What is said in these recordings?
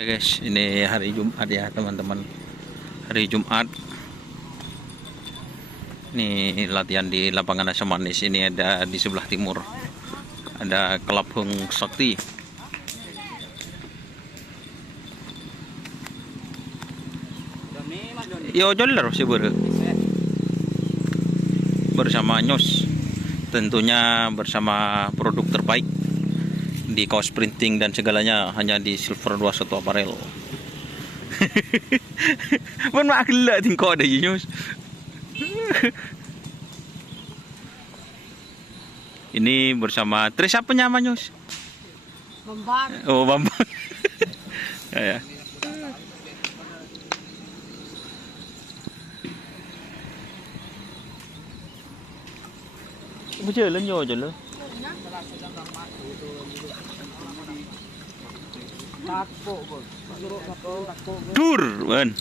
Oke guys, ini hari Jumat ya teman-teman. Hari Jumat. Ini latihan di lapangan Asam Manis. Ini ada di sebelah timur. Ada Klub Hung Sakti. Yo joller sih bersama Nyos. Tentunya bersama produk terbaik di kaos printing dan segalanya hanya di Silver 21 Apparel. Pun mak gelak tingkau ada Nyos. Ini bersama Tris apa namanya Nyos? Bambang. Oh, Bambang. Ya. Mau jalan yo jalan. Dur, ban.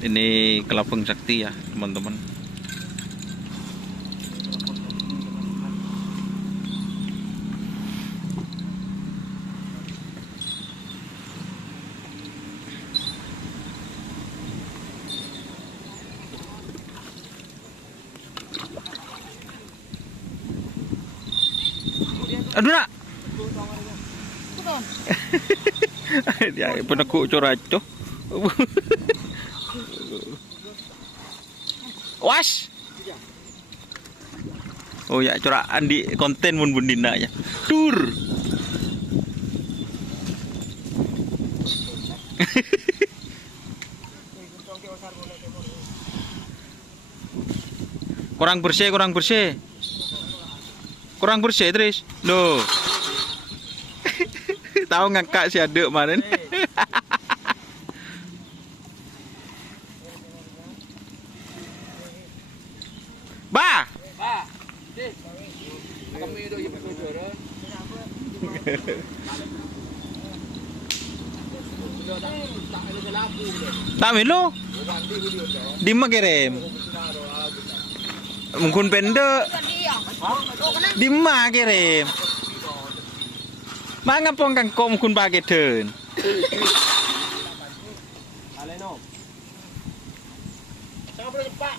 Ini Klub Hung Sakti ya, teman-teman. Aduh nak. Dia penekuk coraco. Was. Oh ya coraan di konten mun bundina ya. Dur. Kurang bersih, kurang bersih. Kurang bersih Tris. Loh. Tahu ngangkat si adek kemarin. Ba. Ba. Kami itu ibu saudara. Tak melo. Di mana kirim? Mungkin pendek. Di mana kirim? Mana pong kangkong mungkin pakai den. Aleno. Jangan bercepat.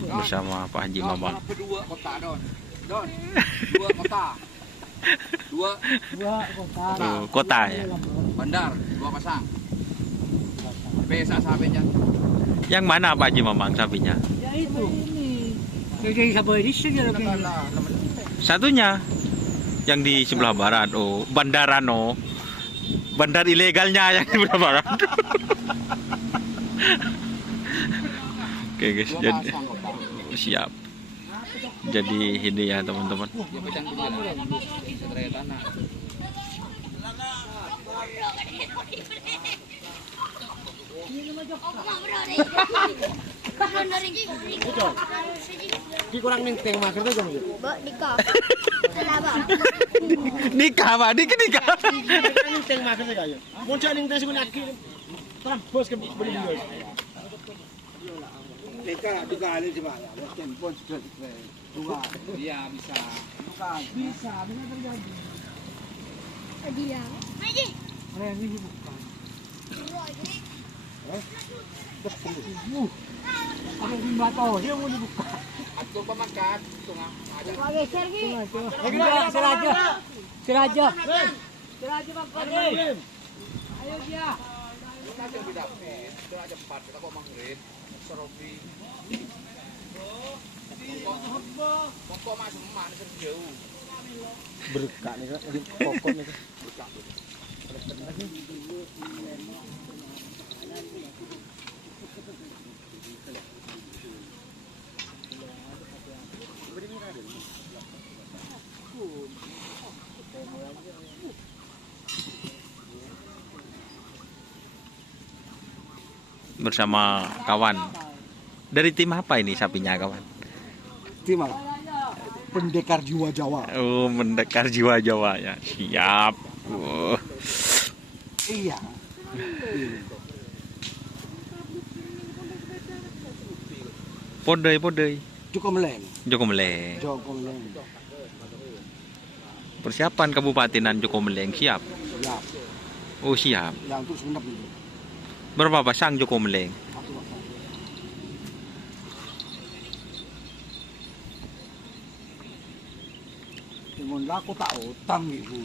Bersama Pak Haji Mamang. Dua kota Don. Dua kota. Dua kota. Kota ya. Bandar, dua pasang. Pesa sapinya. Yang mana Pak Haji Mamang sapinya? Ya itu. Jadi sabar di sini lagi. Satunya yang di sebelah barat. Oh, Bandarano. Bandar ilegalnya yang di sebelah barat. Oke guys, jadi siap. Jadi ini ya teman-teman. Di kurang ninteng makan tuh jam gitu. Nikah. Nikah Pak, nikah. Ninteng makan tuh kayak. Muncul ninteng sih nak kirim. Terus ke beli beli. Nikah dikali di mana? Tempon sudah dua. Iya bisa. Bukan. Bisa terjadi. Dia. Aji. Ini bukan. Aku dimbato, dia mau dibuka. Atau pemakan, tengah. Lagi sergi. Siraja. Siraja. Siraja Bang. Ayo dia. Kita lebih dapat. Kita aja cepat. Kita kok manggil. Serofi. Pokok masuk mana jauh. Berkah nih kan, pokok nih. Berkah. Bersama kawan. Dari tim apa ini sapinya kawan? Tim apa? Pendekar Jiwa Jawa. Oh, Pendekar Jiwa Jawa ya. Siap. Iya. Podoi. Joko Meleng. Joko Meleng. Joko Meleng. Persiapan Kabupatinan Joko Meleng siap. Ya, Oh siap. yang untuk sebenap itu. Berapa pasang Joko Meleng? Satu pasang. Timun laku tak utang ibu.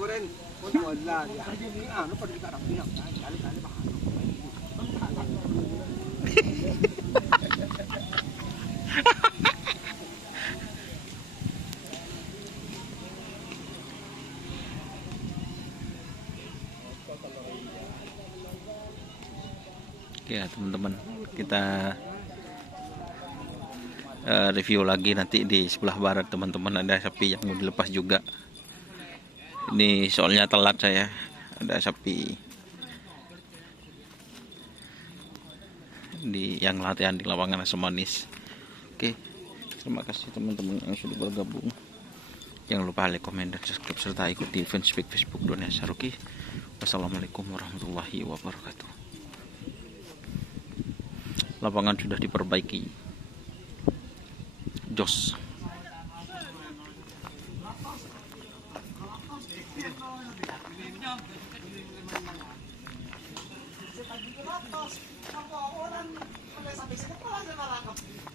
Goreng. Wala. Ano pa dito arap niya? Kali-kali ba? Oke ya teman-teman, kita review lagi nanti di sebelah barat teman-teman, ada sapi yang mau dilepas juga. Ini soalnya telat saya, ada sapi yang latihan di lapangan Asam Manis. Oke, terima kasih teman-teman yang sudah bergabung. Jangan lupa like, komen, dan subscribe serta ikuti fanspage Facebook Doni Saruki. Wassalamualaikum warahmatullahi wabarakatuh. Lapangan sudah diperbaiki. Jos. Orang sampai sekarang